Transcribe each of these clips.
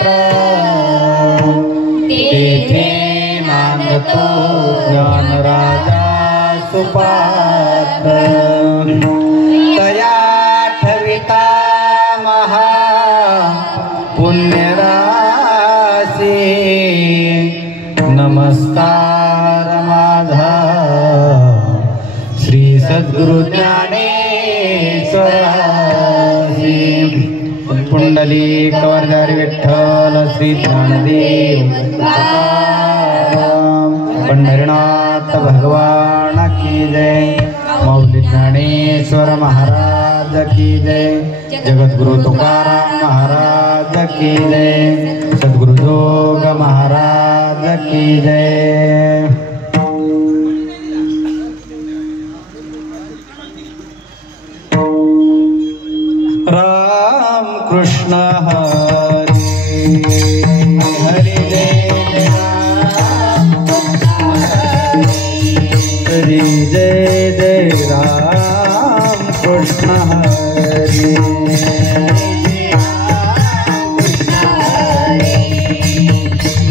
क्षेत्र तेथे नांदतो ज्ञानराजा सुपात्र तया ठविता महा पुण्यराशी नमस्कार माझा श्री सद्गुरु ज्ञानेश्वरासी पुंडली कवरधारी विठ्ठल श्री ज्ञानदेव पंढरीनाथ भगवान की जय मौली ज्ञानेश्वर महाराज की जय जगद्गुरु तुकाराम महाराज की जय सद्गुरु जोग महाराज की जय। राम कृष्ण हरे हरे हरि जय जय राम कृष्ण हरे जय जय राम कृष्ण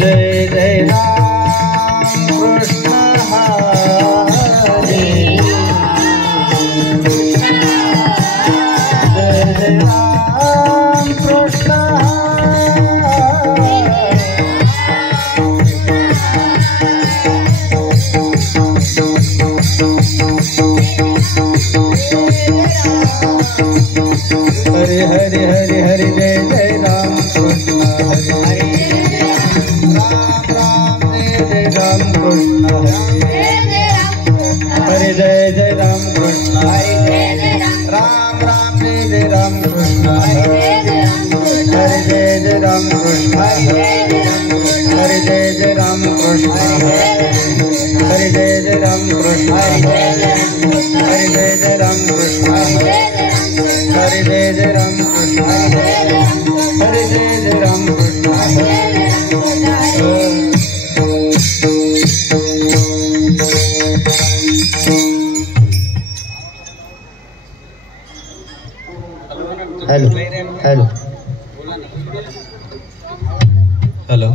हरे जय जय राम कृष्ण हरे हरे हरे हरे जय जय राम कृष्ण हरे राम राम जय जय राम कृष्ण हरे जय जय राम कृष्ण राम राम जय जय राम कृष्ण हरे जय जय राम कृष्ण हरे जय जय राम कृष्ण हरे जय जय राम कृष्ण हरे जय जय राम कृष्ण हरे जय जय राम कृष्ण हरे जय जय Ram Krishna hello hello hello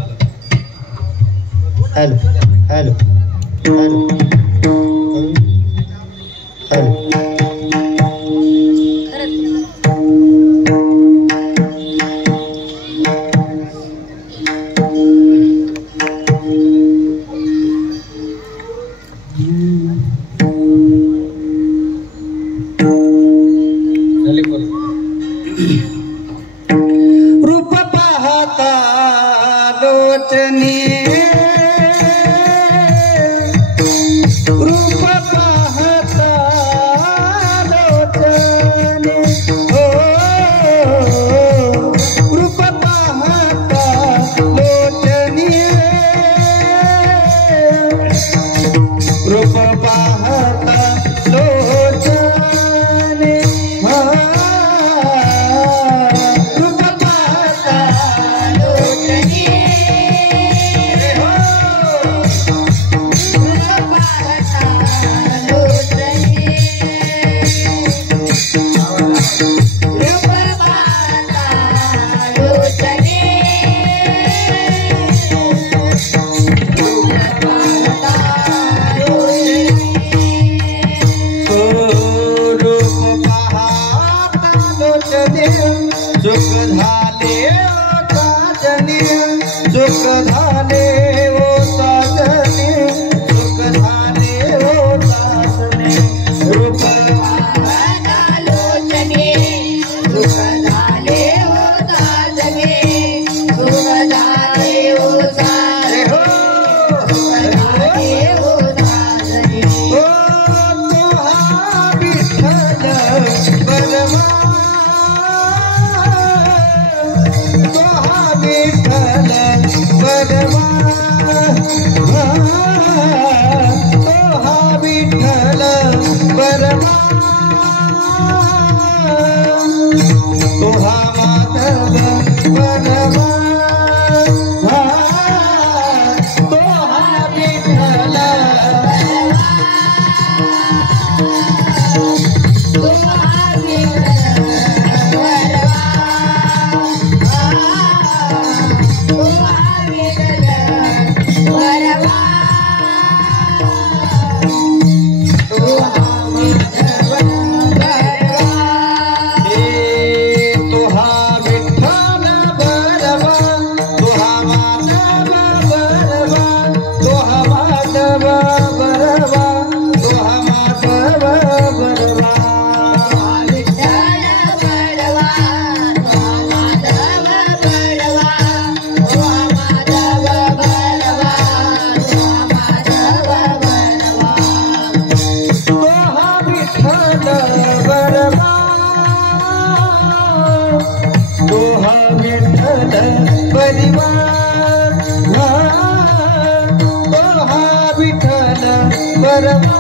hello hello hello hello रूप पाहता लोचनी रूप पाहता लोचनी हो रूप पाहता लोचनी रूप पाहता लोचनी सुख झाले ओ साजनी सुख झाले ओ साजनी रूप पाहता लोचनी सुख झाले ओ साजनी सुख झाले ओ साजनी हो सुख झाले ओ साजनी ओ तुहा विठ्ठल बलवा विठ्ठल बलवा तोहा विठ्ठल बलवा तोहा माधव बलवा तोहा विठ्ठल तोहा विठ्ठल बलवा परिवार तो हा विठ्ठल बरवा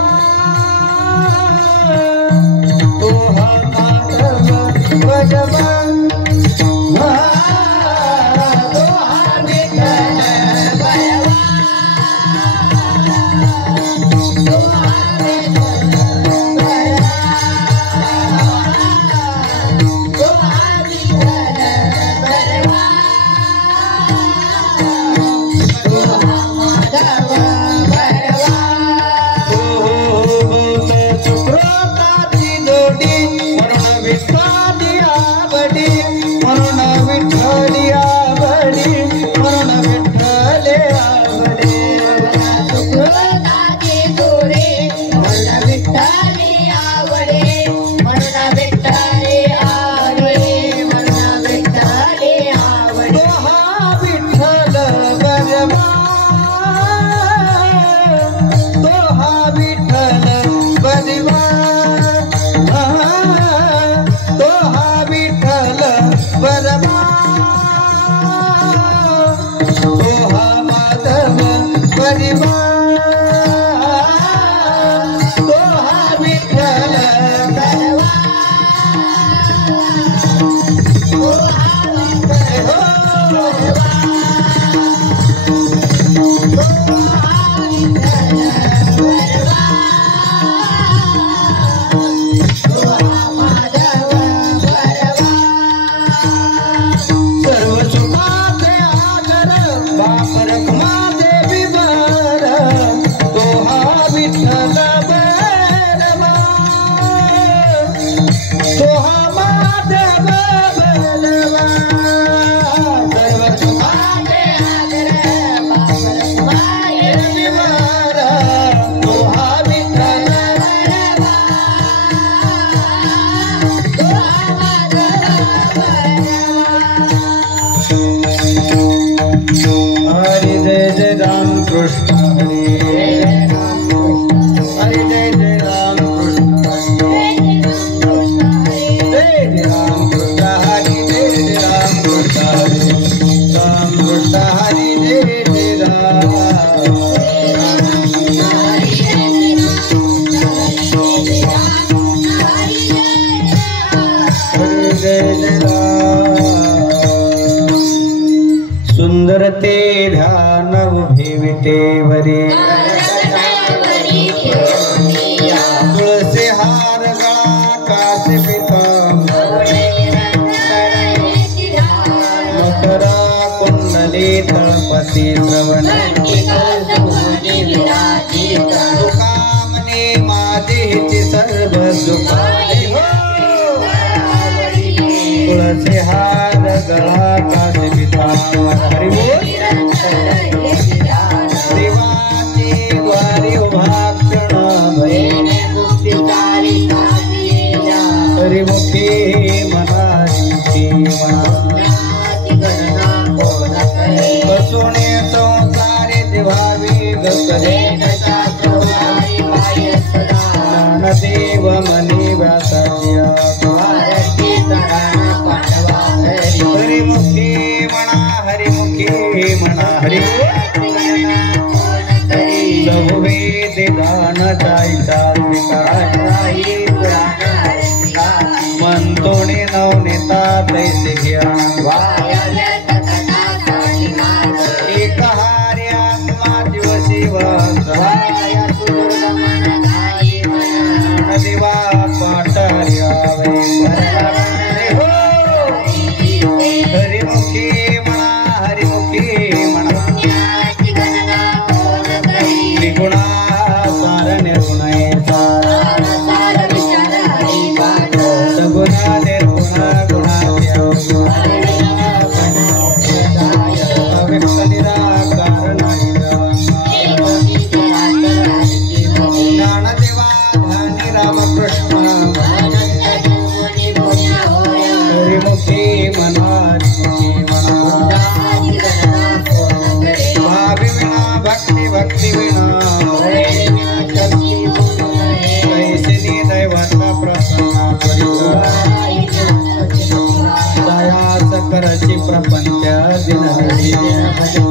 तो हा माधव भजवा तो हा विठ्ठल बरवा तो हा विठ्ठल सुंदरते ध्यान उभे विटेवरी तुळसे हार गळा कास मकरा कुंडली तळपती श्रवण तुकामने माझे हिचे सर्व सुख तुळसे हार गळा कास हरि देवाचे द्वारे उभा क्षण हरिमुखी मनाची बसोने संसारे दिवावी गकरे ज्ञानदेव मनी व्यासाच्या हरिमुखी म्हणा हरि वेद गान जायचा मनतोणे नवनेता तैसे ज्ञान एक हारी आत्मा जीव शिव देवा पाठार्या हरिमुखी म्हणा त्रिगुणा सार निर्गुण ज्ञानदेव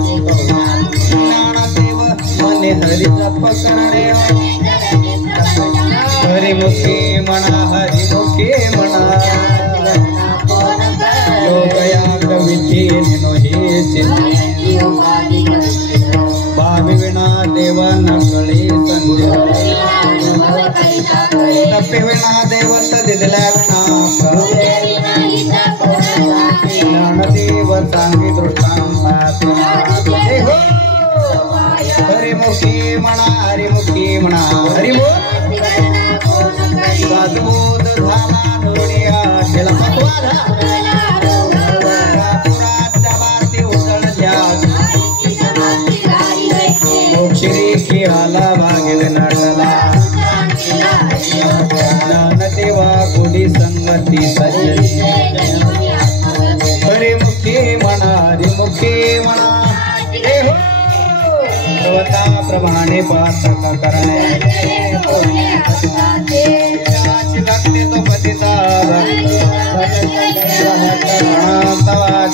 मने हरी जप करणे हरिमुखी म्हणा हरिमुखी म्हणा योगयाग विधी निनोही भावी विना देव नकळी संध्या तपे विना देवत दिदल्या विना ज्ञानदेव सांगी दृष्टांत हरिमुखी म्हणा हरिमुखी म्हणा हरिमुख साधूत झाला दुनिया केला पकवाला पुराच्या बाती उजळल्या मोक्षरी की आला भागेल नाटला ज्ञानदेवा कुडी संगती सज्जली हरिमुखी म्हणा हरिमुखी म्हणा हे हो प्रमाणे पात्र करणे भक्ती तो पतिता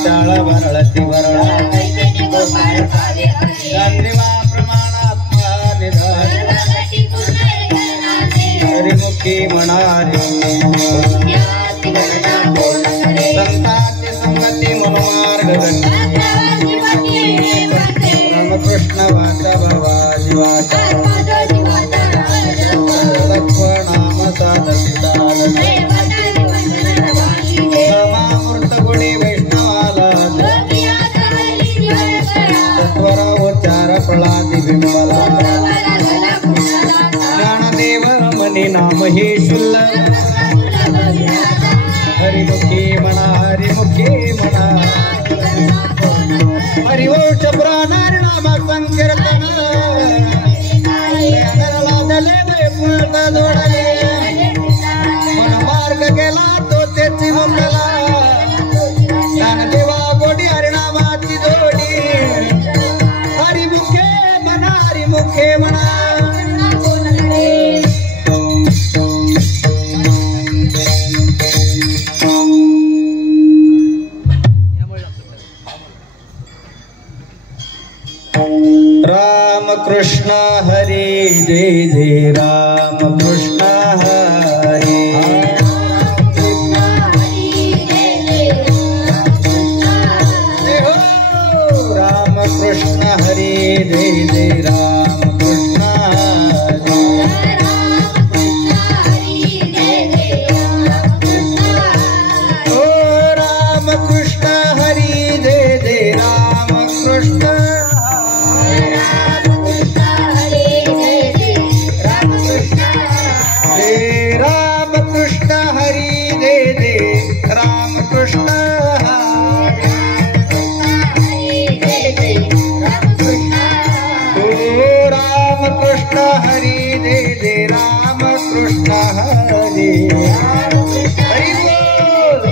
चाळ भरळती भरळ प्रमाणात्मा निधान हरिमुखी म्हणा संताची संगती मम मार्ग रामकृष्ण वाचा भवा जीवाचा तत्व नाम साधती समामूर्त गुणी वैष्णवाला तत्वरा उच्चार प्रलादी बिंबला ज्ञानदेव रमणी नाम हे शुल्ल हरिमुखी म्हणा हरिमुखी म्हणा हरिवंश प्राणारी नाम संकीर्तन जोडले मन मार्ग गेला तो त्याची मुकला ज्ञानदेवा गोडी हरिनामाची जोडी हरिमुखे म्हणा हरिमुखे म्हणा राम कृष्ण हरे जय जय राम कृष्ण हरे राम कृष्ण हरे जय जय राम कृष्ण हरे ओ राम कृष्ण हरे जय जय राम कृष्ण हरि जय जय राम कृष्ण हरि हरि बोल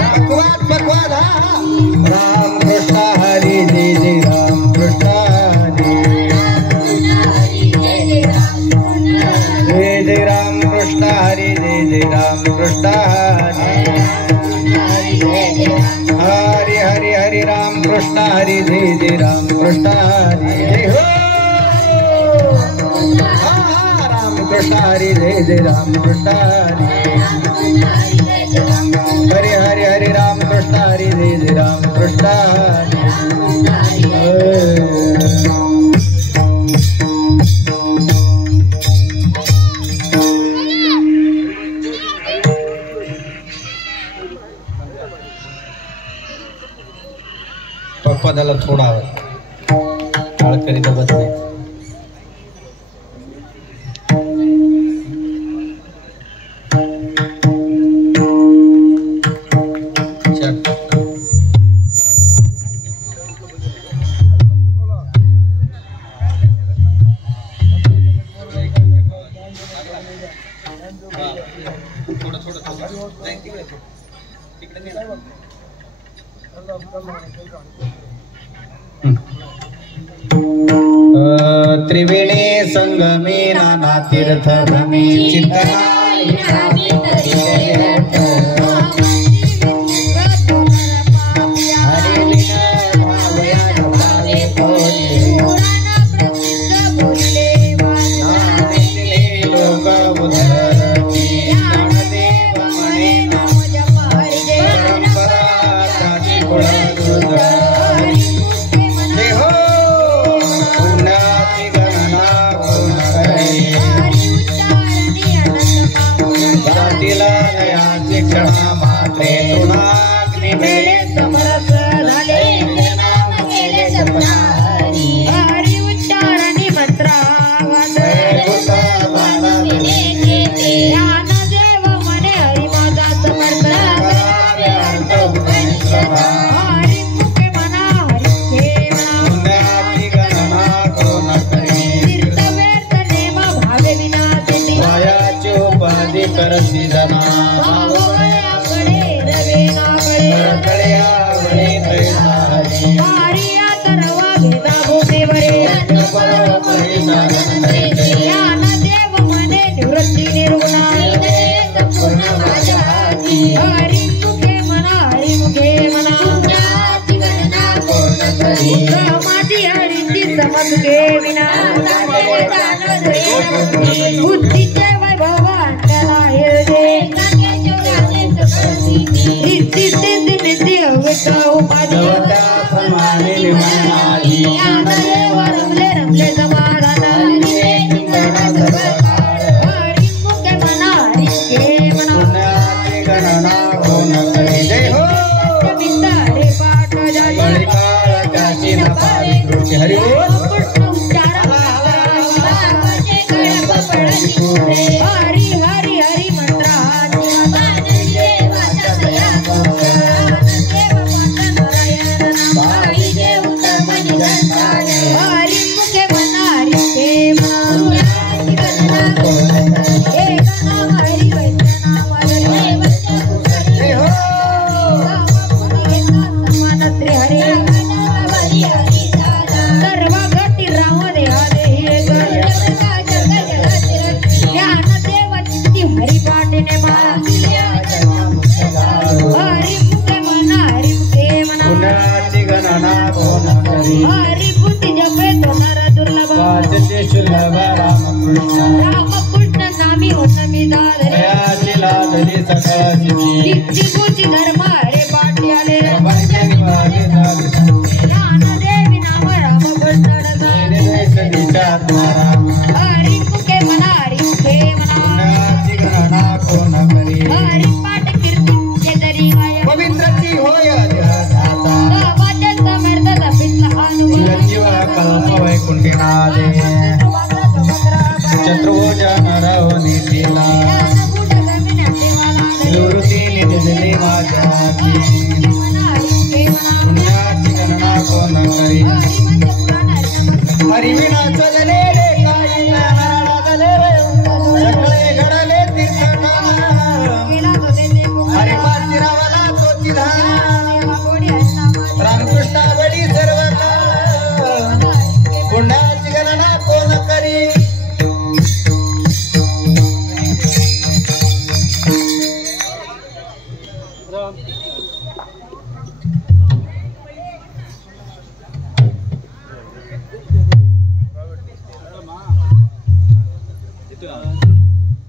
बकवाद बकवाद राम कृष्ण हरि जय जय राम कृष्ण हरि जय जय राम कृष्ण हरि जय जय राम कृष्ण हरि हरि हरि हरि राम कृष्ण हरि जय जय राम कृष्ण हरि जय हो कृष्ण हरि जय जय राम कृष्ण हरि हरि हरि हरि राम कृष्ण हरि जय जय राम कृष्ण पदाला थोडा करी दबत नाही त्रिवेणी संगमे नाना तीर्थ भ्रमे चित्तनाली वारिया तरवा घेता भूमीवरे ज्ञान देव मने निवृत्ती निर्गुणा हरिमुखे मना समाधी हरिती समजगे विना बुद्धीचे वैभव अंतला येते रिद्धी सिद्धी निधी अविता उपाधी रमले रमले समाधान हरिमुखे मना हरिके मना बिंदारे पाठ हरि हरि हरि हरि मंत्रा हरि मुखे मना हरि के एक नाम हरि वैद्य नाम हरि सर्व घटी राम देहा देहि ज्ञान देव चित्ती हरि पाटिने हरि मुखे मना हरि के मना हरि बुद्धि जपे तो नर दुर्लभ राम कृष्ण नामी होनमी दादरे चित्ती बुद्धि धर्म हरे पाट्याले ज्ञान देवी नाम राम कृष्ण हरि मुखे मना हरि के मना हरि पाठ कीर्ती केतरी गाय पवित्रची होय बाबाच्या समर्थ तपितला अनुभव वैकुंठीनाथे चतुर्भुज नरव नीतीला निवृत्ती निधी माझ्या पुण्याची गणना कोण करी हरिविना चलले रे काही सगळे घडले तीर्थना हरिपाचिरावाला तो चिधा रामकृष्ण वडी सर्व पुण्याची गणना कोण करी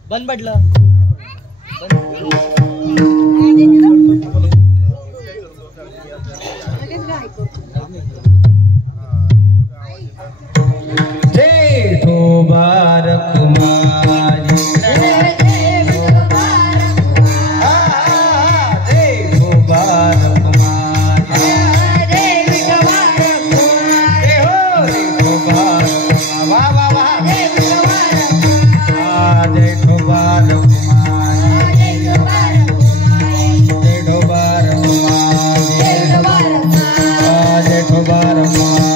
बंद पडलं जेठो बार कुमारी जेठो बार कुमारी जेठो बार वाह वाह वाह जेठो बार कुमारी जेठो बार कुमारी जेठो बार कुमारी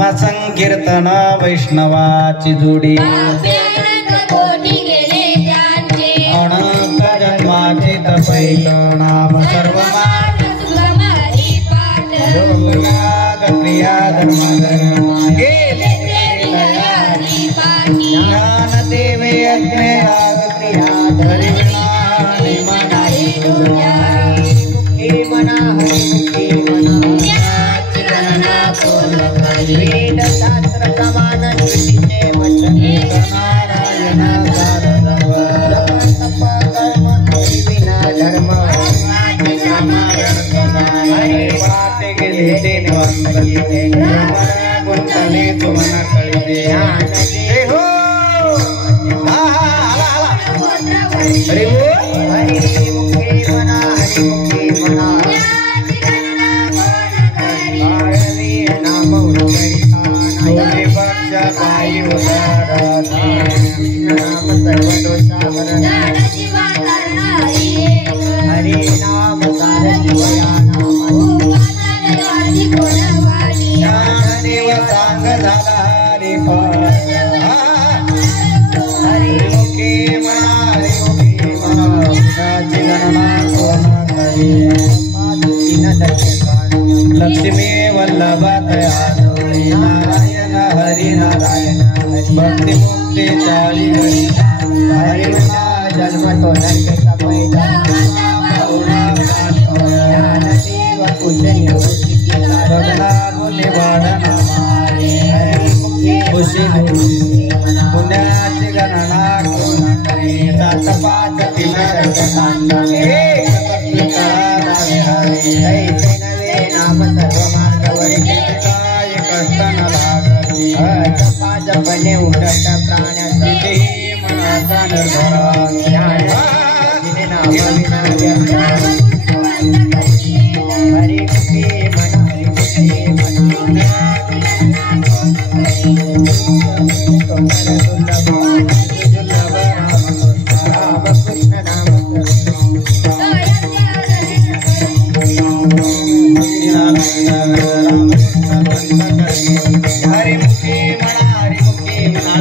नाम संकीर्तन वैष्णवाची जोडी अनंत जन्माची तपैत नाम सर्व क्रिया धर्म गेले ज्ञान देवे यज्ञ राग क्रिया धरिणाने मनाई मुखी मना हरिमुखी मना वेद शास्त्र प्रमाण श्रुतीचे वचन नारायण सारदव तप कर्म विना धर्म हरे पाते गेले ते निवांत गीते गुंतले तुम्हाला कळते हे हो हरे हो हरे मुखे मना हरे मुखे मना नाम उच्चरिता पक्षाई उदारा नाम सर्वदोषावरण हरे नाम सार जीवया ज्ञानदेव सांग झाला हरे हरे मुखे मना हरे मुखे मना गणना कोणा करी लक्ष्मी वल्लभ दयाळु नारायण हरि नारायण भक्ति मुक्ति चाली हरि जन्म तो नरक पैदा पुण्याची गणना कोण करे सात पाच तीन नाम सर्व मार्गवरी काय कष्ट न लागती पाच बने उठत प्राण्यासाठी मनाचा निर्भर नाम विना हरि मुखे मना हरि मुखे मना रामकृष्ण नाम हरि मुखे मना हरि मुखे मना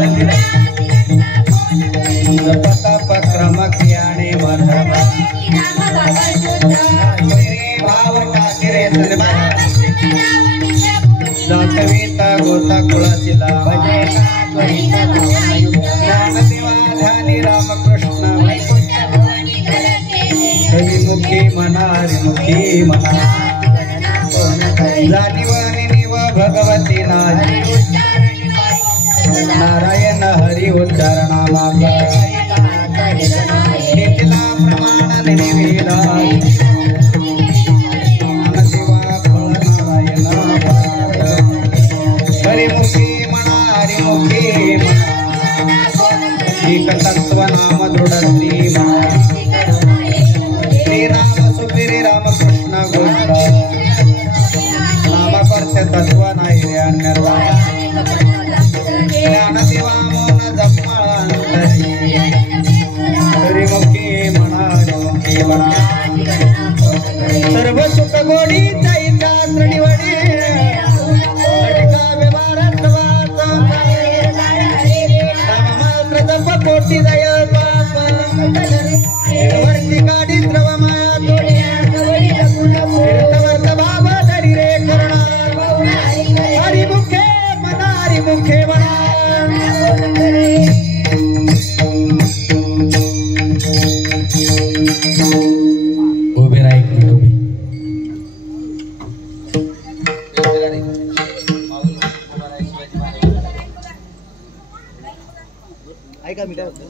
तप क्रम क्रियाने वर्धव लटवीता गोता कुळाचिला ज्ञानदेवाधानी रामकृष्ण हरिमुखी मना हरिमुखी मना जाणीवानी निव भगवती नारायण हरि उच्चारणा नीतीला प्रमाण निवेदा हरिमुखी मना हरिमुखी मना एक तत्व नाम दृढ श्री मना श्री राम सुपिरी रामकृष्ण गोष्ट नाम करते तत्व नाही रे अन्य ज्ञानदेवा मौन जपमाळांतरी हरिमुखी मना हरिमुखी मना सर्व सुख गोडी जाईचा श्रेणीवडी कोटी जय पाप वरती गाडी द्रव माया तोडी बाबा धरी रे करुणा हरि मुखे मना हरि मुखे मना उभे राहा एक मिनिट उभे ऐका मी काय होतं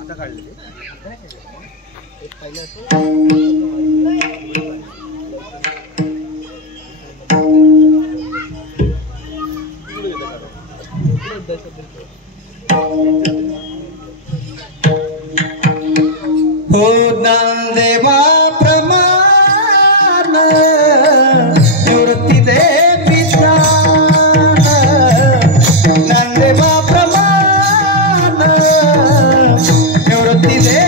आता काढले एक पहिलं हो ज्ञानदेवा प्रमाण निवृत्ती दे निवृत्ती दे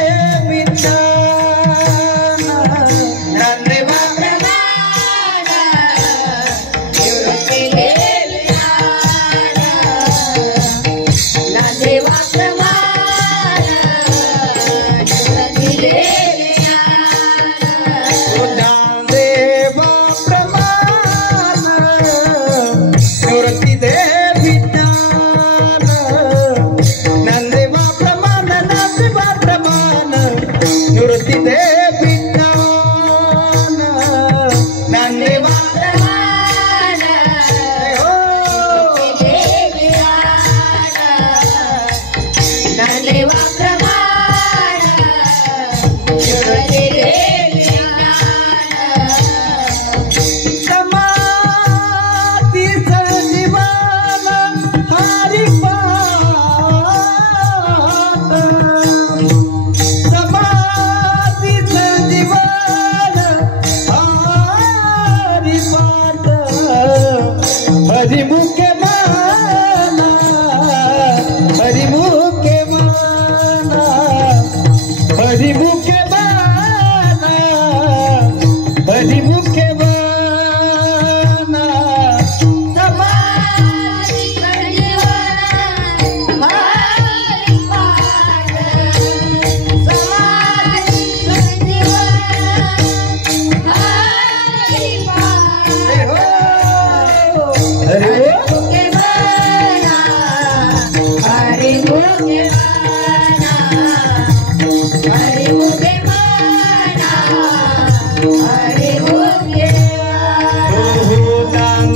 हरि मुखे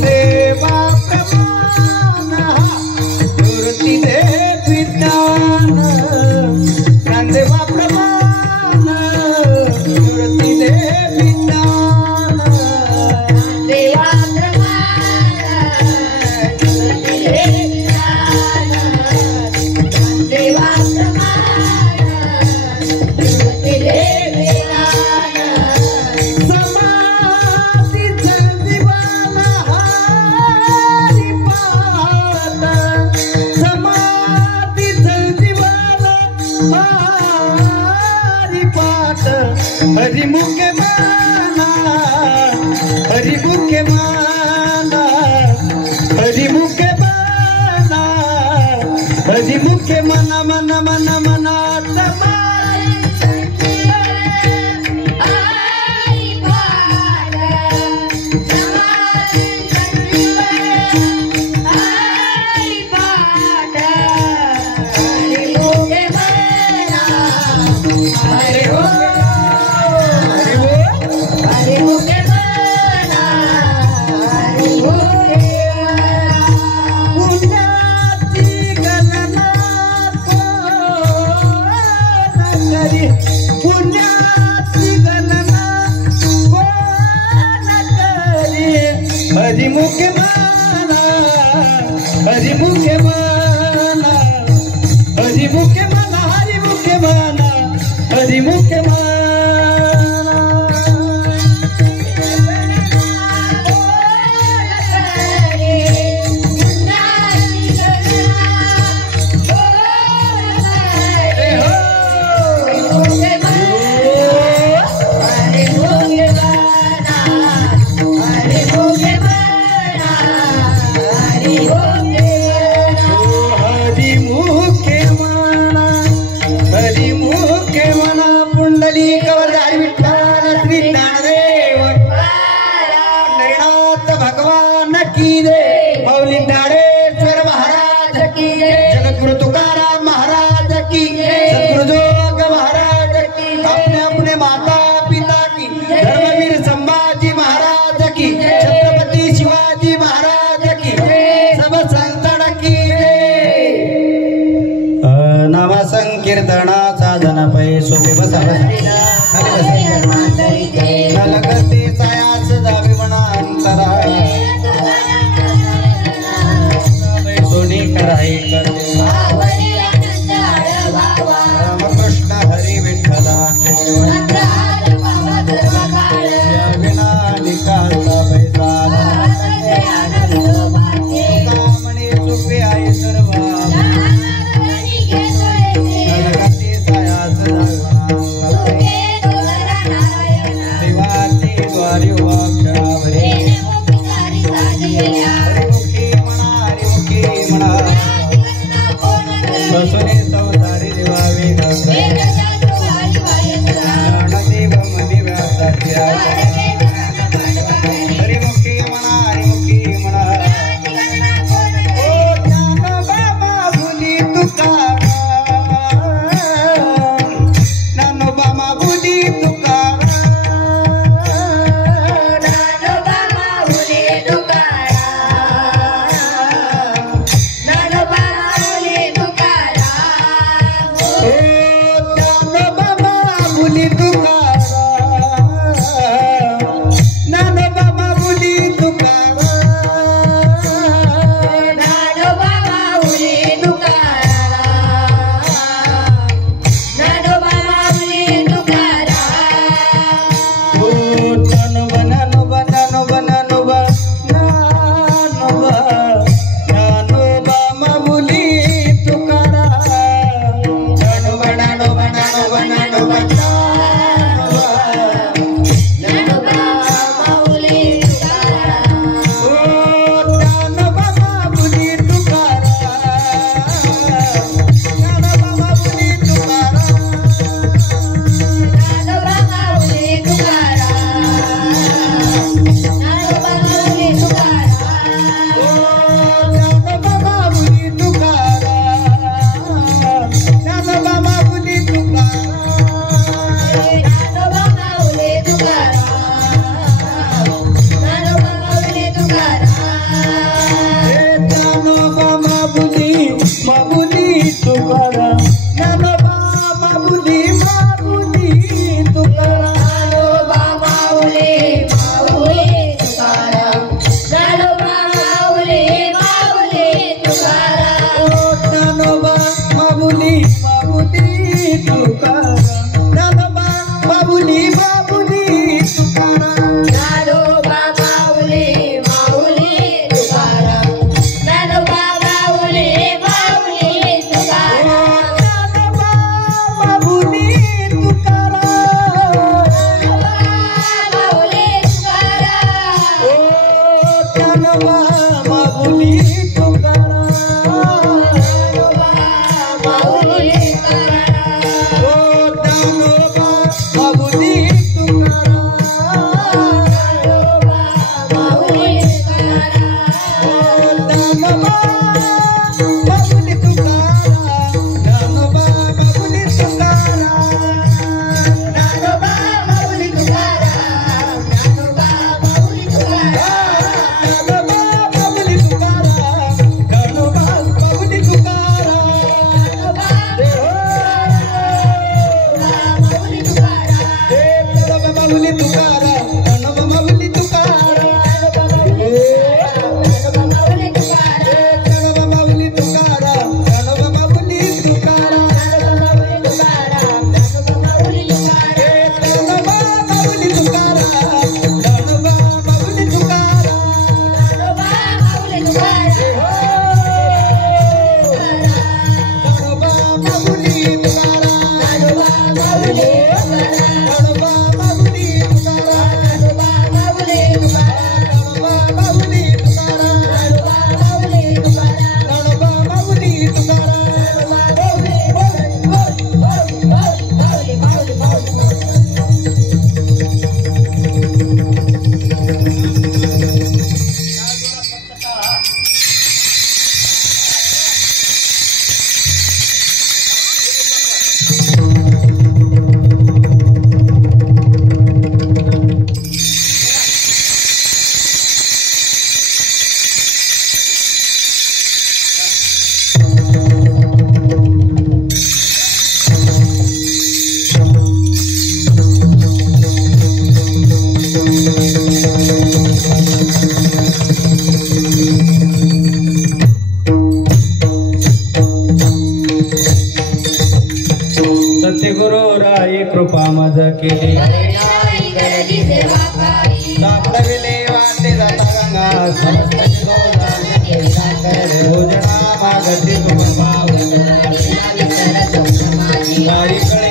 देवा प्रमाण मूर्ती दे विज्ञान देवा प्रमाण मूर्ती दे विज्ञान देवा प्रमाण मूर्ती दे विज्ञान देवा प्रमाण मूर्ती दे विज्ञान समाधि जलदिवाना हरि पाठ समाधि जलदिवाना हरि पाठ हरि मुखे माना हरि मुखे माना हरि मुखे माना हरि मुखे मना मना मना मना हरि पाठ समाधि जलदिवाना हरि पाठ हरि मुखे माना हरि हो हरि मुखे माना हरि मुखे पुण्याची गणना कोण करी पुण्याची गणना कोण करी हरि मुखे माना हरि मुखे माना हरि मुखे माना हरि मुखे माना हरि मुखे माना भगवान की जय मौली ज्ञानेश्वर महाराज की जय जगतगुरु तुकाराम महाराज की जय सद्गुरु जोग महाराज की अपने अपने माता पिता की धर्मवीर संभाजी महाराज की छत्रपति शिवाजी महाराज की सब संतन की नामा संकीर्तना साधना पै सोपे बसावे लगते सायास जावी म्हणा अंतरा सोनी कराई करते रामकृष्ण हरी विठ्ठला विना निकालता पैसा कामणे चुके आई सर्व लगते सायास जावी देवाची द्वारी वाक्षावरे हरिमुखी म्हणा बसुनी संसारी देवावी ज्ञानदेव मधी व्यासाची हरिमुखी म्हणा ओ ज्ञानोबा माऊली तुकाराम ज्ञानोबा माऊली तुकाराम सत्यगुरु राई कृपा मज केली सापडविले वाटे जाता गंगा भोजना मागती गाडीकडे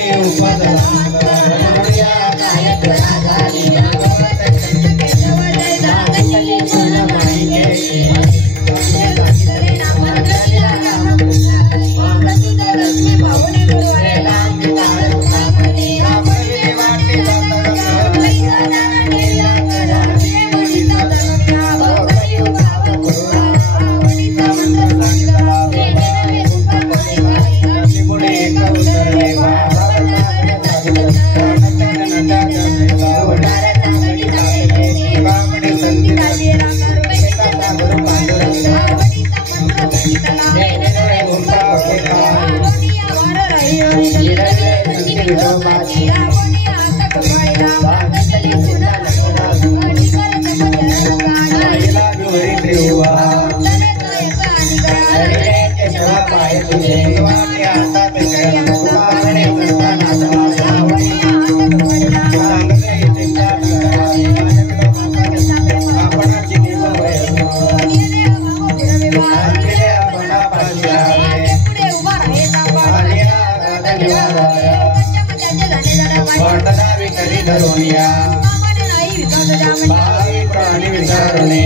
प्राणी विचारणे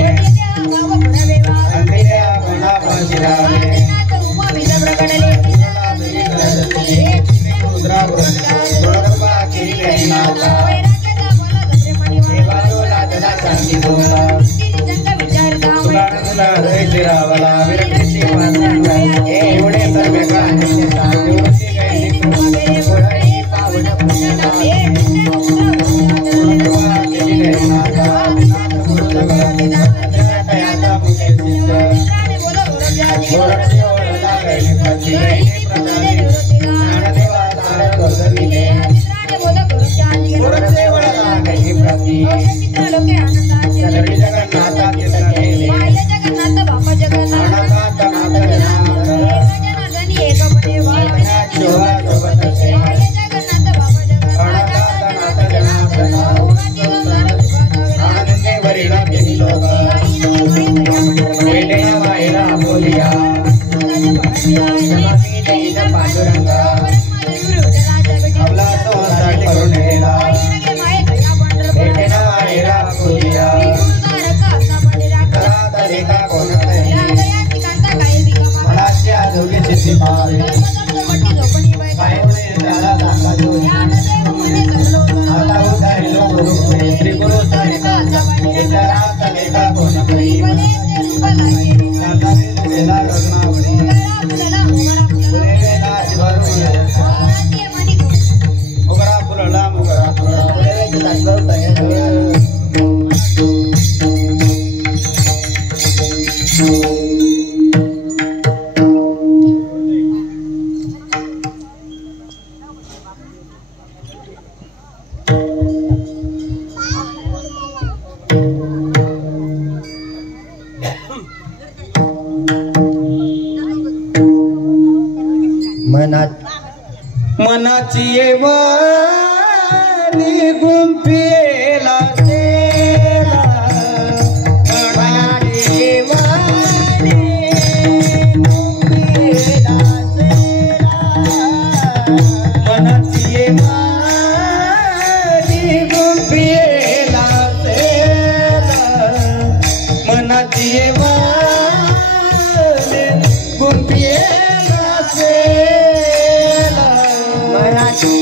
मनाची वाणी गुंफेला सेला मनाची वाणी गुंफेला सेला मनाची वाणी गुंफेला सेला मनाची वाणी गुंफेला सेला मनाची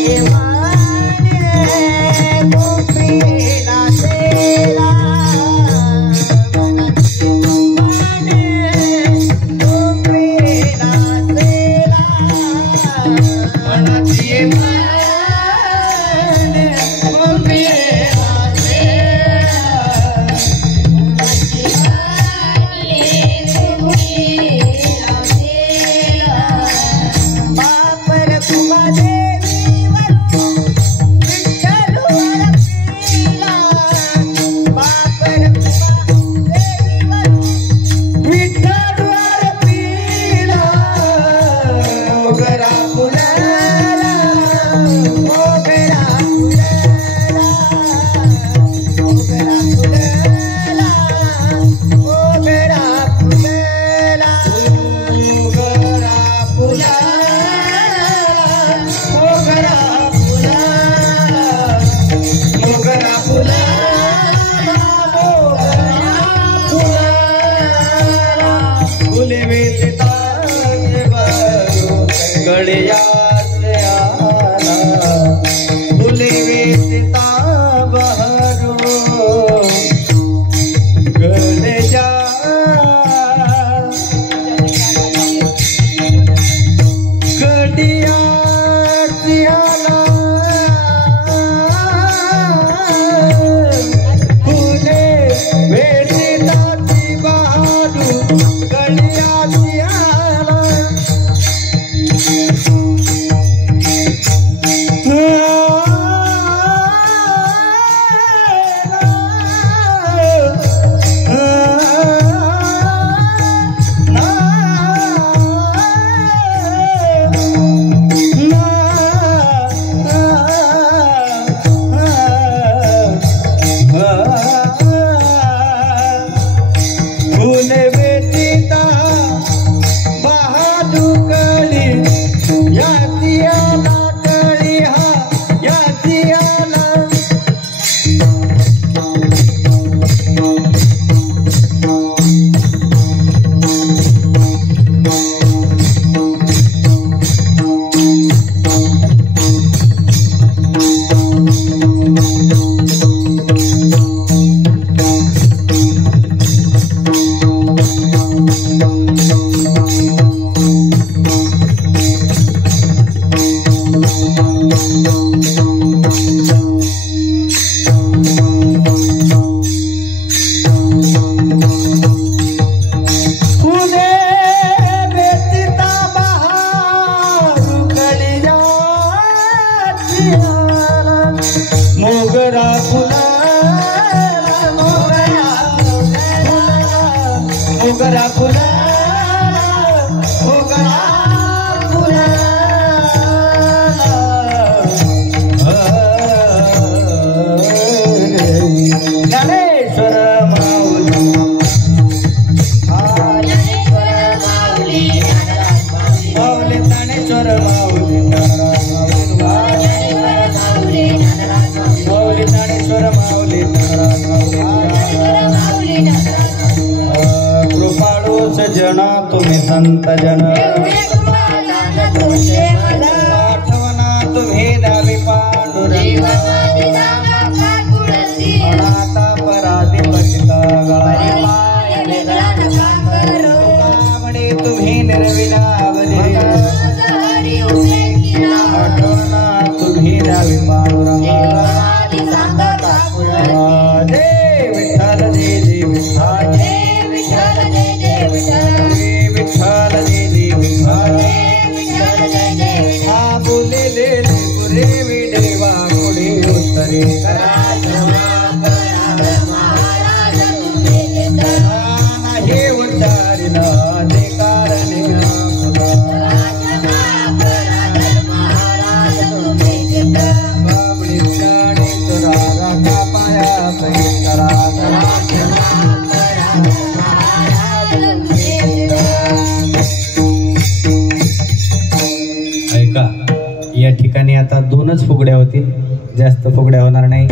गळ्यात आला फुले वेचता बहरू गळ्या गळ्यात आला फुले वेचता बहरू गळ्यात आला फुले वेचिता बहादू कळी याची आला कळी हा याची आला फुले वेचिता बहारू कळी याची आला मोगरा फुला मोगरा फुला मोगरा फुला ज्ञानेश्वर माऊली माऊली ज्ञानेश्वर माऊली माऊली ज्ञानेश्वर माऊली कृपाळू सजना तुम्ही संत जन आठवणा तुम्ही दावी पांडुरंग अनाथा पराधी पतिता गळा तुम्ही निर्विलावली आठवणा तुम्ही दावी पांडुरंग जय विठ्ठल जय जय विठ्ठल विठ्ठल जय जय विठ्ठल हा बोले ले तुरे विडेवा पुढे उत्तरे नाही उच्चारिला ते कारणे बाबडी चाडी तुरा राखा पाया करा ऐका या ठिकाणी आता 2च फुगड्या होतील, जास्त फुगड्या होणार नाही.